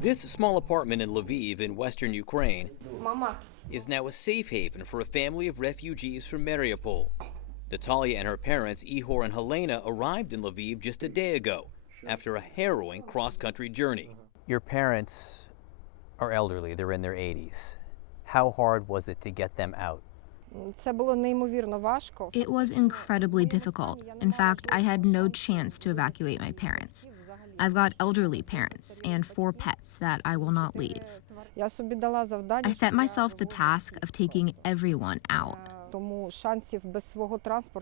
This small apartment in Lviv in western Ukraine is now a safe haven for a family of refugees from Mariupol. Natalia and her parents, Ihor and Helena, arrived in Lviv just a day ago after a harrowing cross-country journey. Your parents are elderly, they're in their 80s. How hard was it to get them out? It was incredibly difficult. In fact, I had no chance to evacuate my parents. I've got elderly parents and 4 pets that I will not leave. I set myself the task of taking everyone out.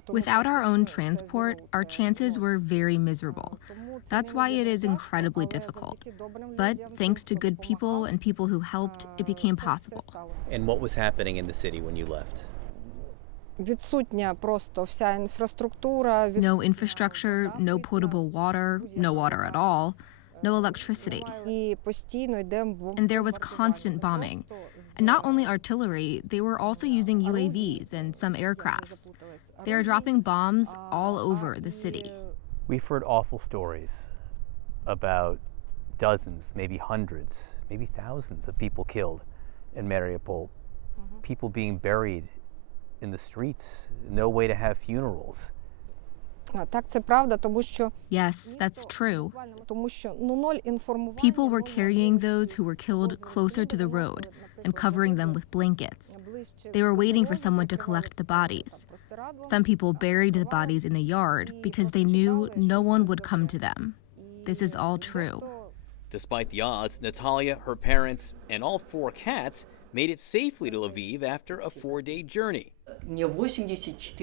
Without our own transport, our chances were very miserable. That's why it is incredibly difficult. But thanks to good people and people who helped, it became possible. And what was happening in the city when you left? No infrastructure, no potable water, no water at all, no electricity. And there was constant bombing. And not only artillery, they were also using UAVs and some aircrafts. They are dropping bombs all over the city. We've heard awful stories about dozens, maybe hundreds, maybe thousands of people killed in Mariupol, people being buried in the streets, no way to have funerals. Yes, that's true. People were carrying those who were killed closer to the road and covering them with blankets. They were waiting for someone to collect the bodies. Some people buried the bodies in the yard because they knew no one would come to them. This is all true. Despite the odds, Natalia, her parents, and all 4 cats made it safely to Lviv after a 4-day journey.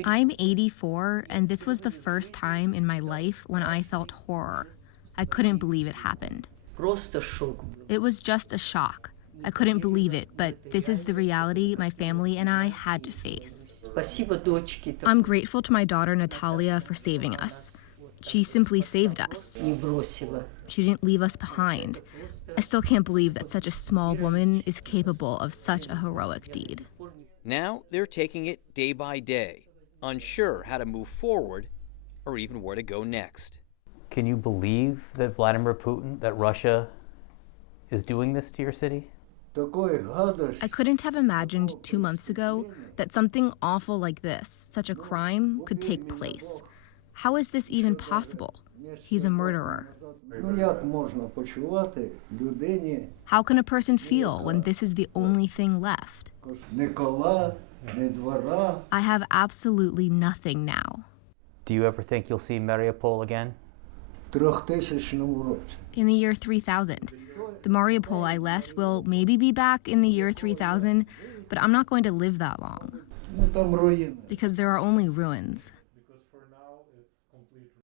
I'm 84, and this was the first time in my life when I felt horror. I couldn't believe it happened. It was just a shock. I couldn't believe it, but this is the reality my family and I had to face. I'm grateful to my daughter Natalia for saving us. She simply saved us. She didn't leave us behind. I still can't believe that such a small woman is capable of such a heroic deed. Now they're taking it day by day, unsure how to move forward or even where to go next. Can you believe that Vladimir Putin, that Russia is doing this to your city? I couldn't have imagined 2 months ago that something awful like this, such a crime, could take place. How is this even possible? He's a murderer. How can a person feel when this is the only thing left? I have absolutely nothing now. Do you ever think you'll see Mariupol again? In the year 3000. The Mariupol I left will maybe be back in the year 3000, but I'm not going to live that long. Because there are only ruins.